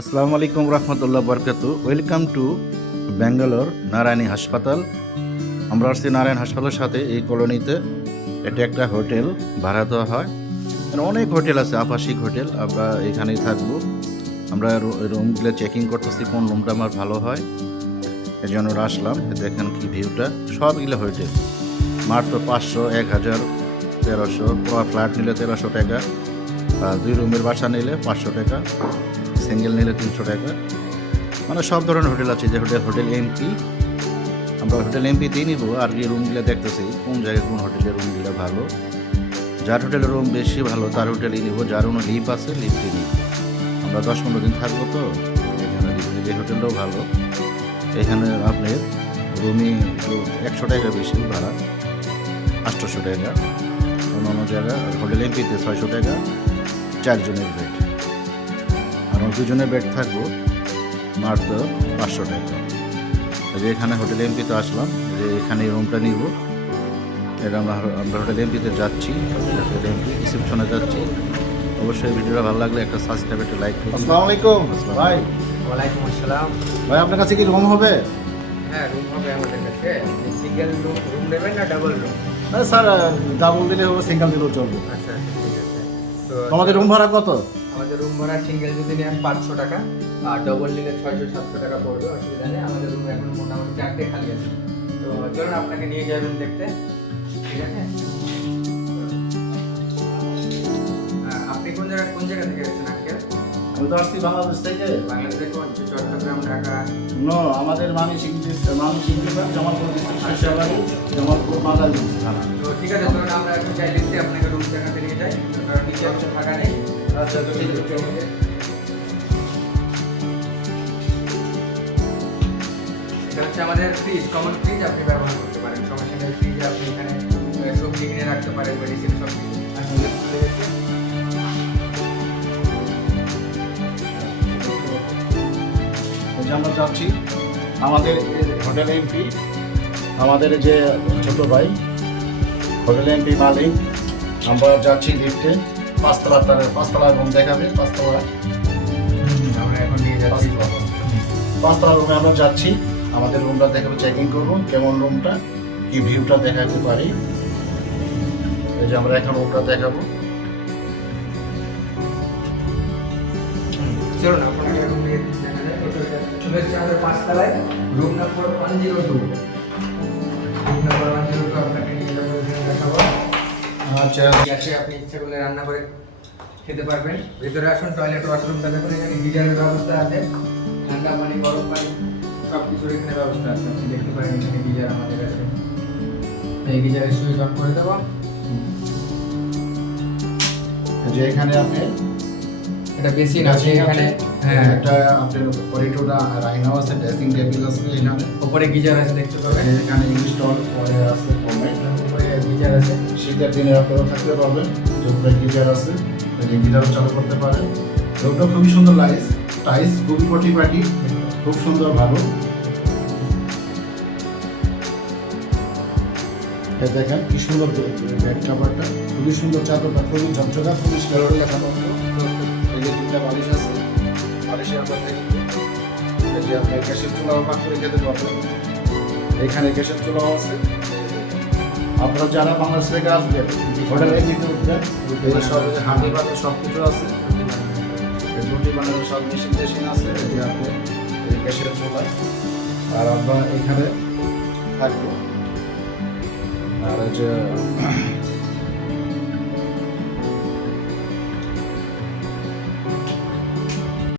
আসসালামু আলাইকুম রহমতুল্লাহ বরকাতু। Welcome to Bangalore Narayani হাসপাতাল। আমরা আসছি নারায়ণ হাসপাতালের সাথে এই কলোনিতে। এটা একটা হোটেল ভাড়া দেওয়া হয়। এখানে অনেক হোটেল আছে, আবাসিক হোটেল। আমরা এখানেই থাকবো। আমরা রুমগুলো চেকিং করতেছি কোন রুমটা আমার ভালো হয়, এই জন্য আসলাম। দেখেন কি ভিউটা, সবগুলো হোটেল মাত্র 500, 1000, 1300। পুরো ফ্ল্যাট নিলে 1300 টাকা, আর 2 রুমের বাসা নিলে 500 টাকা, সিঙ্গেল নিলে 300 টাকা। মানে সব ধরনের হোটেল আছে। যে হোটেল এমপি, আমরা হোটেল এমপিতেই নিব। আর কি রুমগুলো দেখতেছি কোন জায়গায় কোন হোটেলের রুমগুলো ভালো। যার হোটেলের রুম বেশি ভালো তার হোটেলই নিব। যার কোনো লিফট আছে লিফটে নিব। আমরা 10-15 দিন থাকবো তো, এখানে লিফটে। এই হোটেলটাও ভালো। এখানে আপনার রুমই 100 টাকা বেশি ভাড়া, 800 টাকা। অন্য জায়গায় হোটেল এমপিতে 600 টাকা, 4 জনের বেড। আর 2 জনের বেড থাকবো মাত্র 500 টাকা। যে এখানে হোটেল এমপিতে আসলাম, যে এখানে রুমটা নিব। এটা আমরা হোটেল এমপিতে যাচ্ছি, হোটেল এমপি রিসেপশনে যাচ্ছি। অবশ্যই ভিডিওটা ভালো লাগলে একটা সাবস্ক্রাইব, একটা লাইক করুন। আসসালামু আলাইকুম ভাই। ওয়ালাইকুম আসসালাম। ভাই আপনার কাছে কি রুম হবে? হ্যাঁ, রুম হবে আমাদের কাছে। সিঙ্গেল রুম নেবেন না ডাবল রুম? স্যার, ডাবল দিলে হবে, সিঙ্গেল দিলেও চলবে। আচ্ছা আচ্ছা, ঠিক আছে। তো আমাদের রুম ভাড়া কত? আমাদের রুম ভাড়া সিঙ্গেল যদি নেন 500 টাকা, আর ডবল নিলে 600-700 টাকা পড়বে। অসুবিধা নেই, আমাদের রুম এখন মোটামুটি 4টে খালি আছে। তো চলুন আপনাকে নিয়ে যাই রুম দেখতে, ঠিক আছে? আপনি কোন জায়গা থেকে এসেছেন আজকাল? আমি তো আসছি বাংলাদেশ থেকে। বাংলাদেশ থেকে হচ্ছে চট্টগ্রাম, ঢাকা? নো, আমাদের জামালপুর ডিস্ট্রিক্ট, শেষাবাড়ি, জামালপুর মাদারী থানা। তো ঠিক আছে, ধরুন আমরা এখন চাই লিস্টে আপনাকে রুম দেখাতে নিয়ে যাই, কারণ নিচে হচ্ছে ফাঁকা নেই। আচ্ছা, তো ঠিক আছে। এটা হচ্ছে আমাদের ফ্রিজ, কমন ফ্রিজ। আপনি ব্যবহার করতে পারেন, সমস্যা নেই। ফ্রিজে আপনি এখানে সবজি কিনে রাখতে পারেন, মেডিসিন সব কিছু। আমরা যাচ্ছি আমাদের হোটেল এমপি, আমাদের যে ছোট ভাই হোটেল এমপি মালিক। আমরা যাচ্ছি লিফটে, 5তলা রুম দেখাবে। 5তলা আমরা এখন নিয়ে যাচ্ছি 5তলা রুমে আমরা যাচ্ছি। আমাদের রুমটা দেখাবে, চেকিং করবো কেমন রুমটা, কি ভিউটা দেখাতে পারি। এই যে আমরা এখন রুমটা দেখাবো। চলুন আপনাকে রুম নিয়ে দেখা যায়। চলে এসেছি আমাদের 5তলায়, রুম নাম্বার 102। রুম নাম্বার 102 আপনাকে নিয়ে যাবো, দেখাবো। আচ্ছা, ঠিক আছে, আপনি ইচ্ছা করলে রান্না করে খেতে পারবেন। ভিতরে আসুন, টয়লেট ওয়াশরুমটা দেখুন। এখানে গিজারের ব্যবস্থা আছে, ঠান্ডা পানি, গরম পানি সব কিছুর এখানে ব্যবস্থা আছে। আপনি দেখতে পারেন এখানে গিজার আমাদের আছে। এই গিজারের সুইচ অন করে দেবো। যে এখানে আপনি এটা বেশি না, এখানে হ্যাঁ একটা আপনার করিডোরটা রাইনাও আছে, ড্রেসিং টেবিল আছে এখানে। উপরে গিজার আছে, দেখতে পাবেন। এখানে ইনস্টল করে আছে কমে। উপরে গিজার আছে। শীতের দিনে আপনারা থাকতে পারবেন। যে উপরে গিজার আছে, এই গিজারও চালু করতে পারেন। রুমটা খুবই সুন্দর লাগে, টাইস খুবই পটিপাটি, খুব সুন্দর, ভালো। এই দেখেন কি সুন্দর বেড কাভারটা, খুবই সুন্দর। চাদরটা খুবই ঝকঝকা, খুবই স্কেলটা সাধারণত। এই যে 2টা বালিশ আছে, বালিশের মধ্যে এই যে আপনার গ্যাসের চুলাও পাক করে খেতে পারবেন। এখানে গ্যাসের চুলাও আছে। আপনারা যারা বাংলাদেশ থেকে আসবেন, হোটেলে নিতে উঠবেন, সব হাঁড়ি বাদে সব কিছু আছে। রুটি বানানোর সব মেশিন আছে। এই যে আপনি এই গ্যাসের চুলায়, আর আমরা এখানে থাকবো। আর যে